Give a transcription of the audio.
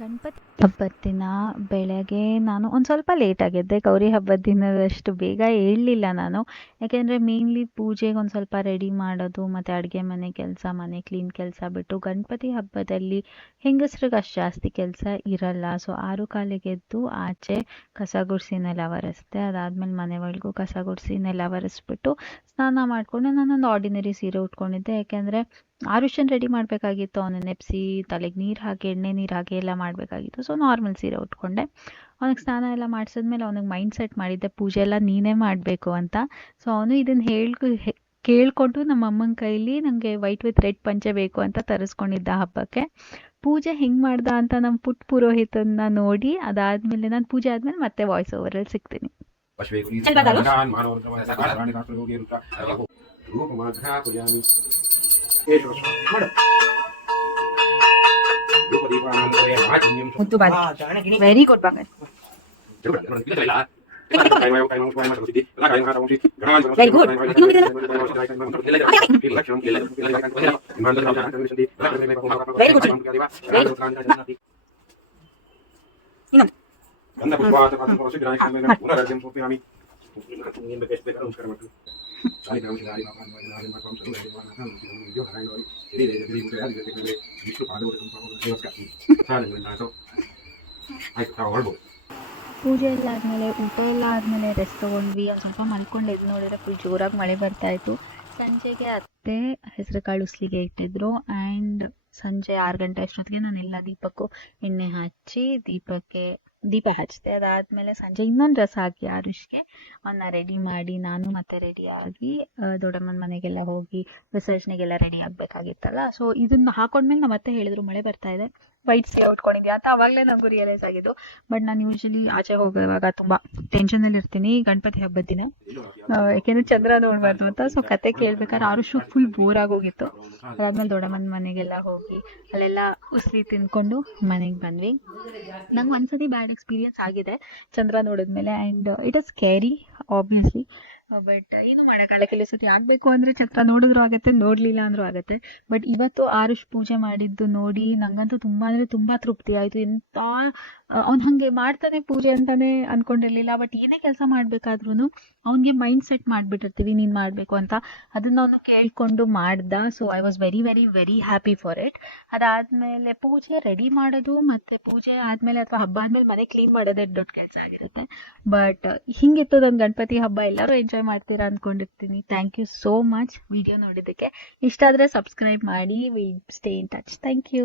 ಗಣಪತಿ ಹಬ್ಬದ ದಿನ ಬೆಳಗ್ಗೆ ನಾನು ಒಂದು ಸ್ವಲ್ಪ ಲೇಟಾಗೆದ್ದೆ. ಗೌರಿ ಹಬ್ಬದ ದಿನದಷ್ಟು ಬೇಗ ಏಳಲಿಲ್ಲ ನಾನು. ಯಾಕೆಂದರೆ ಮೇಯ್ನ್ಲಿ ಪೂಜೆಗೆ ಒಂದು ಸ್ವಲ್ಪ ರೆಡಿ ಮಾಡೋದು ಮತ್ತು ಅಡುಗೆ ಮನೆ ಕೆಲಸ, ಮನೆ ಕ್ಲೀನ್ ಕೆಲಸ ಬಿಟ್ಟು ಗಣಪತಿ ಹಬ್ಬದಲ್ಲಿ ಹೆಂಗಸ್ರಿಗೆ ಅಷ್ಟು ಜಾಸ್ತಿ ಕೆಲಸ ಇರಲ್ಲ. ಸೊ 6 ಕಾಲಿಗೆ ಎದ್ದು ಆಚೆ ಕಸ ಗುಡಿಸಿ ನೆಲ ಒರೆಸ್ದೆ. ಅದಾದಮೇಲೆ ಮನೆ ಒಳಗೂ ಕಸ ಗುಡಿಸಿ ನೆಲ ಒರೆಸ್ಬಿಟ್ಟು ಸ್ನಾನ ಮಾಡಿಕೊಂಡು ನಾನೊಂದು ಆರ್ಡಿನರಿ ಸೀರೆ ಉಟ್ಕೊಂಡಿದ್ದೆ. ಯಾಕೆಂದರೆ ಆರುಷನ್ ರೆಡಿ ಮಾಡಬೇಕಾಗಿತ್ತು. ಅವನು ನೆಪ್ಸಿ ತಲೆಗೆ ನೀರು ಹಾಕಿ ಎಣ್ಣೆ ನೀರು ಹಾಕಿ ಎಲ್ಲ ಮಾಡಬೇಕಾಗಿತ್ತು. ಸೊ ನಾರ್ಮಲ್ ಸೀರೆ ಉಟ್ಕೊಂಡೆ. ಅವನಿಗೆ ಸ್ನಾನ ಎಲ್ಲ ಮಾಡಿಸಿದ್ಮೇಲೆ ಅವನಿಗೆ ಮೈಂಡ್ ಸೆಟ್ ಮಾಡಿದ್ದೆ ಪೂಜೆ ಎಲ್ಲ ನೀನೇ ಮಾಡಬೇಕು ಅಂತ. ಸೊ ಅವನು ಇದನ್ನು ಕೇಳಿಕೊಂಡು ನಮ್ಮ ಅಮ್ಮನ ಕೈಲಿ ನನಗೆ ವೈಟ್ ವಿತ್ ರೆಡ್ ಪಂಚೆ ಬೇಕು ಅಂತ ತರಿಸ್ಕೊಂಡಿದ್ದ ಹಬ್ಬಕ್ಕೆ. ಪೂಜೆ ಹೆಂಗೆ ಮಾಡ್ದ ಅಂತ ನಮ್ಮ ಪುಟ್ಟ ಪುರೋಹಿತನ್ನ ನೋಡಿ ಅದಾದಮೇಲೆ ನಾನು ಪೂಜೆ ಆದಮೇಲೆ ಮತ್ತೆ ವಾಯ್ಸ್ ಓವರಲ್ಲಿ ಸಿಗ್ತೀನಿ. ವೆರಿ ಗುಡ್ ಬಂಗಾರ. Very good. ಪೂಜೆ ಎಲ್ಲ ಆದಮೇಲೆ ಊಟ ಎಲ್ಲ ಆದಮೇಲೆ ರೆಸ್ಟ್ ತೊಗೊಂಡ್ವಿ. ಒಂದು ಸ್ವಲ್ಪ ಮಲ್ಕೊಂಡು ಎದ್ದು ನೋಡಿದ್ರೆ ಫುಲ್ ಜೋರಾಗಿ ಮಳೆ ಬರ್ತಾಯಿತ್ತು. ಸಂಜೆಗೆ ಅತ್ತೆ ಹೆಸರು ಕಾಳು ಉಸ್ಲಿಗೆ ಇಟ್ಟಿದ್ರು. ಆ್ಯಂಡ್ ಸಂಜೆ 6 ಗಂಟೆ ಅಷ್ಟೊತ್ತಿಗೆ ನಾನು ಎಲ್ಲ ದೀಪಕ್ಕೂ ಎಣ್ಣೆ ಹಚ್ಚಿ ದೀಪ ಹಚ್ಚಿದೆ. ಅದಾದಮೇಲೆ ಸಂಜೆ ಇನ್ನೊಂದು ಡ್ರೆಸ್ ಹಾಕಿ ಆರುಷ್ಗೆ ಅವನ್ನ ರೆಡಿ ಮಾಡಿ ನಾನು ಮತ್ತೆ ರೆಡಿಯಾಗಿ ದೊಡ್ಡಮ್ಮನ ಮನೆಗೆಲ್ಲ ಹೋಗಿ ವಿಸರ್ಜನೆಗೆಲ್ಲ ರೆಡಿ ಆಗಬೇಕಾಗಿತ್ತಲ್ಲ. ಸೊ ಇದನ್ನು ಹಾಕೊಂಡ್ಮೇಲೆ ನಮ್ಮ ಅತ್ತೆ ಹೇಳಿದ್ರು ಮಳೆ ಬರ್ತಾ ಇದೆ, ವೈಟ್ ಸೀರೆ ಉಟ್ಕೊಂಡಿದ್ಯಾ ಅಂತ. ಆವಾಗಲೇ ನನಗೂ ರಿಯಲೈಸ್ ಆಗಿದ್ದು. ಬಟ್ ನಾನು ಯೂಶಲಿ ಆಚೆ ಹೋಗುವಾಗ ತುಂಬ ಟೆನ್ಷನಲ್ಲಿ ಇರ್ತೀನಿ ಗಣಪತಿ ಹಬ್ಬದ ದಿನ, ಯಾಕೆಂದರೆ ಚಂದ್ರ ನೋಡಬಾರ್ದು ಅಂತ. ಸೊ ಕತೆ ಕೇಳ್ಬೇಕಾದ್ರೆ ಆರುಷು ಫುಲ್ ಬೋರ್ ಆಗೋಗಿತ್ತು. ಅದಾದ್ಮೇಲೆ ದೊಡ್ಡಮ್ಮನ ಮನೆಗೆಲ್ಲ ಹೋಗಿ ಅಲ್ಲೆಲ್ಲ ಉಸ್ಲಿ ತಿನ್ಕೊಂಡು ಮನೆಗೆ ಬಂದ್ವಿ. ನಂಗೆ ಒಂದ್ಸತಿ ಬ್ಯಾಡ್ ಎಕ್ಸ್ಪೀರಿಯನ್ಸ್ ಆಗಿದೆ ಚಂದ್ರ ನೋಡಿದ್ಮೇಲೆ. And it is scary obviously. But ಏನು ಮಾಡೋಕ್ಕಾಗಲ್ಲ, ಕೆಲವು ಸತಿ ಆಗಬೇಕು ಅಂದರೆ ಚಂದ್ರ ನೋಡಿದ್ರು ಆಗುತ್ತೆ, ನೋಡಲಿಲ್ಲ ಅಂದರೂ ಆಗುತ್ತೆ. ಬಟ್ ಇವತ್ತು ಆರುಷ್ ಪೂಜೆ ಮಾಡಿದ್ದು ನೋಡಿ ನನಗಂತೂ ತುಂಬ ಅಂದರೆ ತುಂಬ ತೃಪ್ತಿ ಆಯಿತು. ಎಂಥ ಅವ್ನು ಹಾಗೆ ಮಾಡ್ತಾನೆ ಪೂಜೆ ಅಂತಲೇ ಅಂದ್ಕೊಂಡಿರಲಿಲ್ಲ. ಬಟ್ ಏನೇ ಕೆಲಸ ಮಾಡಬೇಕಾದ್ರೂ ಅವ್ನಿಗೆ ಮೈಂಡ್ ಸೆಟ್ ಮಾಡಿಬಿಟ್ಟಿರ್ತೀವಿ ನೀನು ಮಾಡಬೇಕು ಅಂತ. ಅದನ್ನು ಅವನು ಕೇಳಿಕೊಂಡು ಮಾಡ್ದ. So I was very very very happy for it. ಅದಾದಮೇಲೆ ಪೂಜೆ ರೆಡಿ ಮಾಡೋದು ಮತ್ತು ಪೂಜೆ ಆದಮೇಲೆ ಅಥವಾ ಹಬ್ಬ ಆದಮೇಲೆ ಮನೆ ಕ್ಲೀನ್ ಮಾಡೋದೇ ದೊಡ್ಡ ಕೆಲಸ ಆಗಿರುತ್ತೆ. ಬಟ್ ಹಿಂಗಿತ್ತು ನನ್ನ ಗಣಪತಿ ಹಬ್ಬ. ಎಲ್ಲರೂ ಎಂಜಾಯ್ ಮಾಡ್ತೀರಾ ಅಂದ್ಕೊಂಡಿರ್ತೀನಿ. Thank you so much video ನೋಡಿದ್ದಕ್ಕೆ. ಇಷ್ಟ ಆದರೆ ಸಬ್ಸ್ಕ್ರೈಬ್ ಮಾಡಿ. Will stay in touch. Thank you.